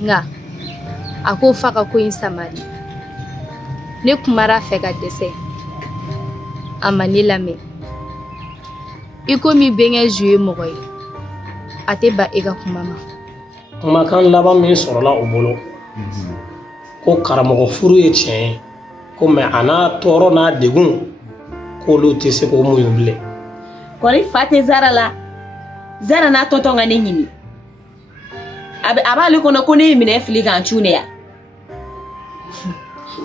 Nga a ko fa ka ko in samari. Ne kumara fɛ ka dɛsɛ. A ma ne lamɛn. I ko mi bɛnkɛ Zu ye mɔgɔ ye. A tɛ ba e ka kuma ma. Kumakan laban min sɔrɔla o bolo ko karamɔgɔ furu ye tiɲɛ ye ko mais a n'a tɔɔrɔ n'a degun k'olu tɛ se k'o muɲu bilen. Kɔri fa tɛ Zara la. Zara n'a tɔntɔn ka ne ɲini. A b'ale kɔnɔ ko ne ye minɛ fili k'an cu ne ya.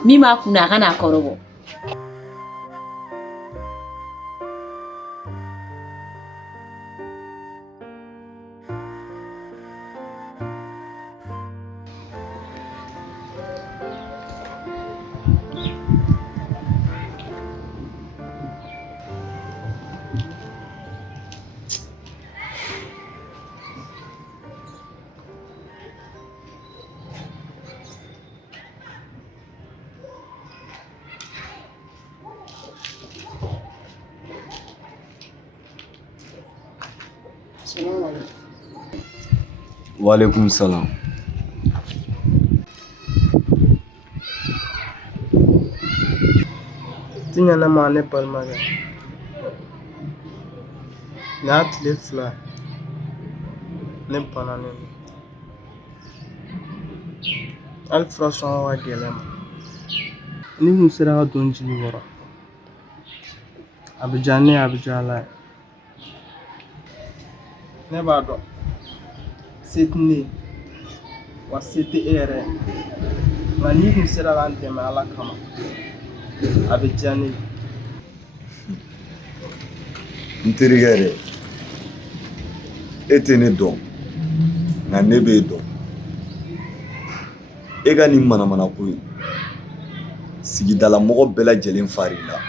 Min b'a kunna a ka n'a kɔrɔbɔ. Walaikum salam. Tiɲɛ na ma ne balimakɛ. N'a tile fila ne bananen don. Hali fura sɔngɔ ka gɛlɛn ma. Ni kun sera ka don jigi kɔrɔ a bɛ diya ne ye a bɛ diya Ala ye. Ne b'a dɔn se tɛ ne ye wa se tɛ e yɛrɛ ye. Nka n'i kun sera ka n dɛmɛ Ala kama a bɛ diya ne ye. N terikɛ dɛ, e tɛ ne dɔn nka ne b'e dɔn. E ka nin manamanako in sigidala mɔgɔ bɛɛ lajɛlen fari la.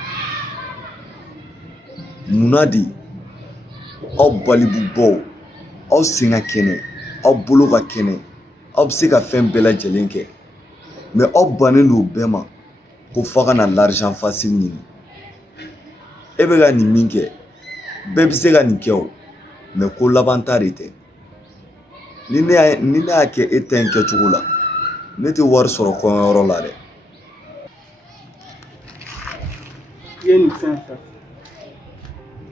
Munna de aw balibubɔw aw sen ka kɛnɛ aw bolo ka kɛnɛ aw bɛ se ka fɛn bɛɛ lajɛlen kɛ mais aw bannen don bɛɛ ma ko f'a ka na l'argent facile ɲini. E bɛ ka nin min kɛ bɛɛ bɛ se ka nin kɛ o mais ko laban ta de tɛ. Ni ne y'a kɛ e ta in kɛcogo la ne tɛ wari sɔrɔ kɔɲɔyɔrɔ la dɛ. I ye nin fɛn fɛn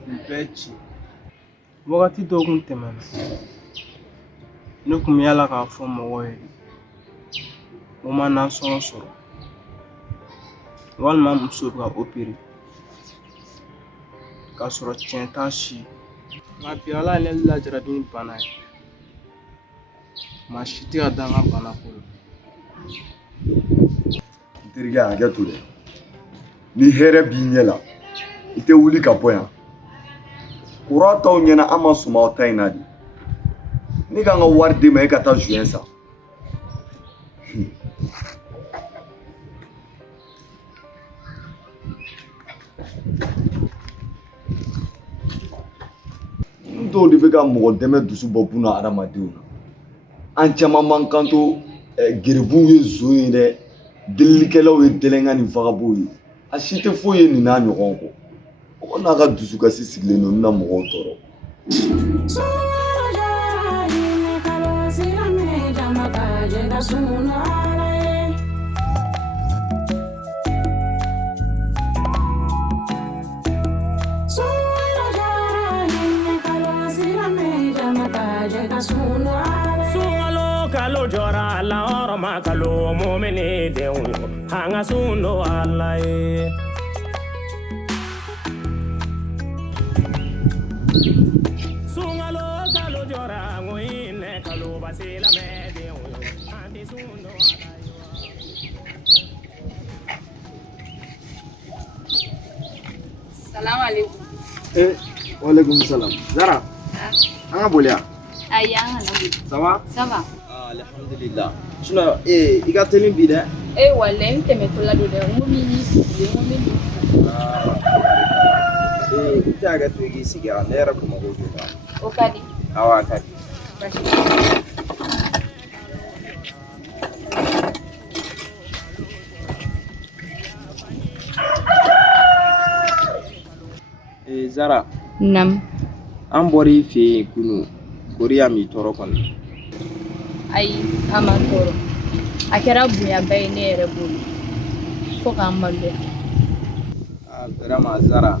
nin bɛɛ ci. Wagati dɔw kun tɛmɛna ne kun bɛ yala k'a fɔ mɔgɔw ye ko ma nasɔngɔ sɔrɔ walima muso bɛ ka opérer k'a sɔrɔ tiɲɛ t'a si. Nka bi Ala ye ne lajarabi ni bana ye. Maa si tɛ ka da n ka bana ko la. N terikɛ hakɛ to dɛ. Ni hɛrɛ b'i ɲɛ la i tɛ wuli ka bɔ yan. Kura t'aw ɲɛna an ma sɔn aw ta in na de. Ne kan ka wari d'e ma e ka taa joint san. N dɔw de bɛ ka mɔgɔ dɛmɛ dusu bɔ buna adamadenw na. An caman man kan to geribuw ye zo ye dɛ, delilikɛlaw ye dɛlɛnga ni vagabonds ye. A si tɛ foyi ye nin n'a ɲɔgɔn kɔ. Mɔgɔ n'a ka dusukasi sigilen don n bɛna mɔgɔw tɔɔrɔ. Kalo jora la orma kalo momene de hanga suno alaye sungalo kalo jora ngoine kalo basila me de anti suno alaye. Salam alaikum. Walaikum salam. Zara an ka boli yan. Ayi an kana boli. Ça va? Ça va. Alhamdulillah. Sinon i ka teli bi dɛ. Walayi n tɛmɛtɔla don dɛ n ko min y'i sigilen n ko min I tɛ hakɛ to i k'i sigi yan ne yɛrɛ kun mago b'i la. o ka di. Awɔ a ka di. Zara. Naamu. An bɔra i fɛ yen kunun kori y'a m'i tɔɔrɔ kɔni. ayi a ma tɔɔrɔ a kɛra bonyaba ye ne yɛrɛ bolo fo k'an maloya. Vraiment Zara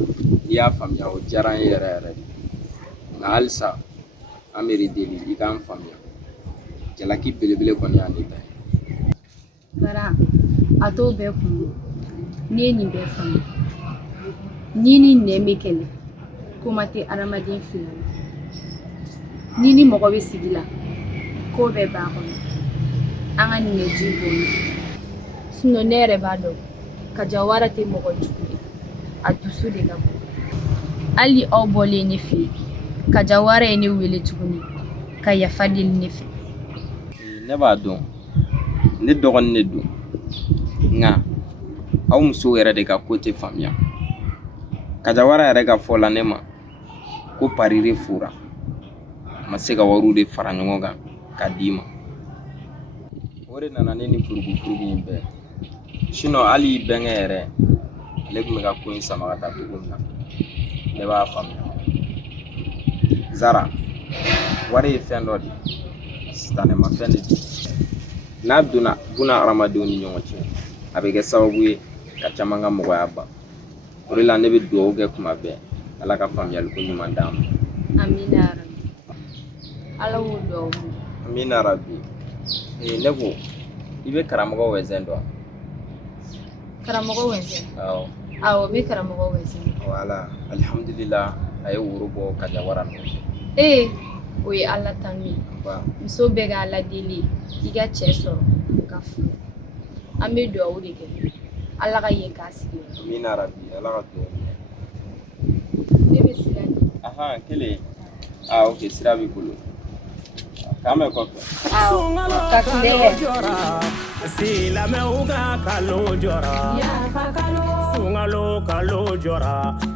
i y'a faamuya o diyara n ye yɛrɛ yɛrɛ de nka halisa an bɛ deli i k'an faamuya jalaki belebele kɔni y'an de ta ye. Bara a t'o bɛɛ kun n'i ye nin bɛɛ faamu n'i ni nɛn bɛ kɛlɛ kuma tɛ adamaden fila la n'i ni mɔgɔ bɛ sigi la ko bɛɛ b'a kɔnɔ an ka nin kɛ ji bɔnna sinon ne yɛrɛ b'a dɔn Kajawara tɛ mɔgɔ jugu ye a dusu de ka bon hali aw bɔlen ne fɛ yen Kajawara ye ne wele tuguni ka yafa deli ne fɛ. Ne b'a dɔn ne dɔgɔnin de don nka aw musow yɛrɛ de ka ko tɛ faamuya Kajawara yɛrɛ ka fɔ la ne ma ko parire fura a ma se ka wariw de fara ɲɔgɔn kan k'a d'i ma o de nana ne ni furugufurugu in bɛɛ sinon hali bɛnkɛ yɛrɛ ale tun bɛ ka ko in sama ka taa cogo min na ne b'a faamuya. Zara wari ye fɛn dɔ de sitanɛma fɛn de don n'a donna buna hadamadenw ni ɲɔgɔn cɛ a bɛ kɛ sababu ye ka caman ka mɔgɔya ban o de la ne bɛ dugawu kɛ kuma bɛɛ Ala ka faamuyali ko ɲuman d'an ma. Amina yarabi Ala k'o dugawu minɛ. Amina yarabi. Ne ko i bɛ karamɔgɔ wɛzɛn dɔn. Karamɔgɔ wɛzɛn. Awɔ. Awɔ n bɛ karamɔgɔ wɛzɛn. Voilà alhamdulillah a ye woro bɔ Kajawara nɔfɛ. O ye Ala tanu ye. Muso bɛɛ ka Ala deli i ka cɛ sɔrɔ ka furu an bɛ dugawu de kɛ Ala ka yen k'a sigi. Amina yarabi Ala ka dugawu minɛ. Ne bɛ sira de. Kelen ok sira b'i bolo k'an bɛ kɔfɛ. Ka tile silamɛw ka kalo jɔra sunkalo kalo jɔra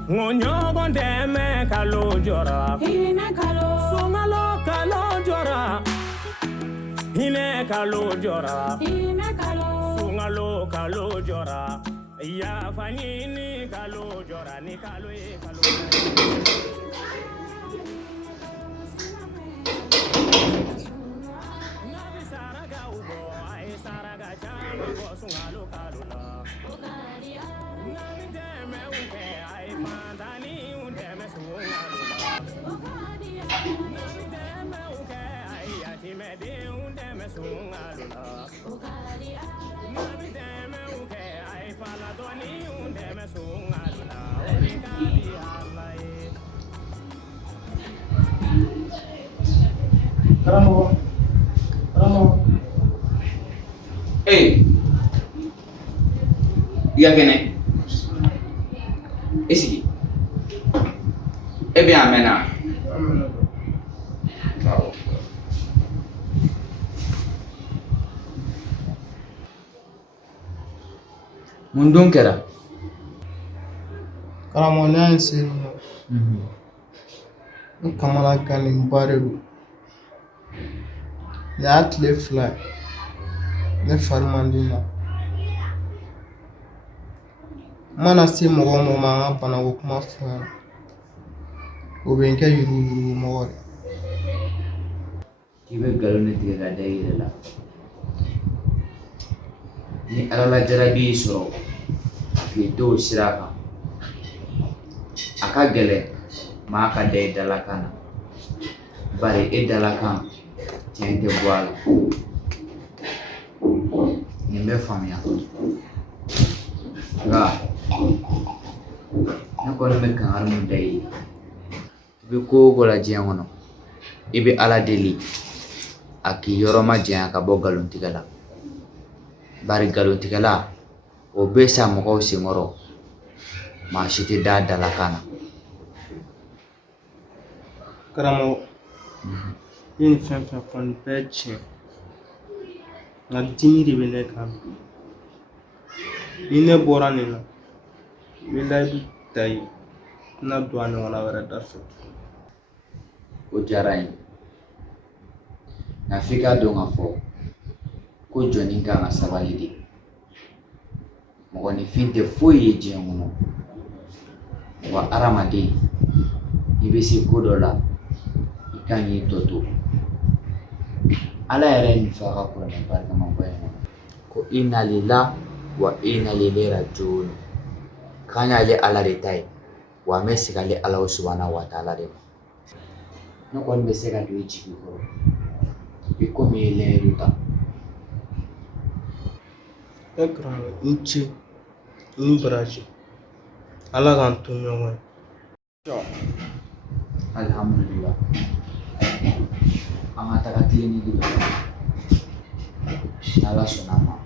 n ɲɔgɔn dɛmɛ kalo jɔra sunkalo kalo jɔra hinɛ kalo jɔra sunkalo kalo jɔra yafa ɲini kalo jɔra ni kalo ye kalo sunkalo kalo la nabi dɛmɛ kɛ a ye fantani dɛmɛ sunkalo la nabi dɛmɛ kɛ a ye yatimɛdenw dɛmɛ sunkalo la nabi dɛmɛ kɛ a ye faladɔniw dɛmɛ sunkalo la o de ka di Ala ye. Karamɔgɔ. I ka kɛnɛ i sigi e bɛ yan mɛnna mun don kɛra Karamɔgɔ ne y'a in se nɔ n kamana ganenba de don nin y'a tile 2 ye ne fari man di n na n mana se mɔgɔ o mɔgɔ ma an ka banako kuma fɔ n ɲɛna o bɛ n kɛ yurugu mɔgɔ de k'i bɛ nkalon de tigɛ ka da i yɛrɛ la ni Ala lajarabi y'i sɔrɔ k'i to o sira kan a ka gɛlɛn maa ka da i dalakan na bari e dalakan tiɲɛ tɛ bɔ a la nin bɛ faamuya nka ne kɔni bɛ kangari mun da i ye i bɛ ko o ko la diɲɛ kɔnɔ i bɛ Ala deli a k'i yɔrɔ ma janya ka bɔ nkalontigɛ la bari nkalontigɛla o bɛ sa mɔgɔw senkɔrɔ maa si tɛ da dalakan na. Karamɔgɔ i ye nin fɛn fɛn fɔ nin bɛɛ ye tiɲɛ nka dimi de bɛ ne kan ni ne bɔra nin na n bɛ layidu ta yen n tɛna don a ɲɔgɔnna wɛrɛ da fɛ o diyara n ye nka f'i k'a dɔn k'a fɔ ko jɔnni kan ka sabali de mɔgɔninfin tɛ foyi ye diɲɛ kɔnɔ wa hadamaden i bɛ se ko dɔ la i kan k'i tɔ to ala yɛrɛ ye nin fɔ a ka kuranɛ barikama bɔ in kɔnɔ ko inna lillahi wa inna ilaihi rajiun k'an y'ale ala de ta ye wa an bɛ segin ale ala subahanahu wa taala de ma ne kɔni bɛ se ka don i jigi kɔrɔ i komi i ye layidu ta Ne karamɔgɔ i ce i ni baraji ala k'an to ɲɔgɔn ye. alhamdulillah an ka taga kiliniki dɔ la n'ala sɔnn'a ma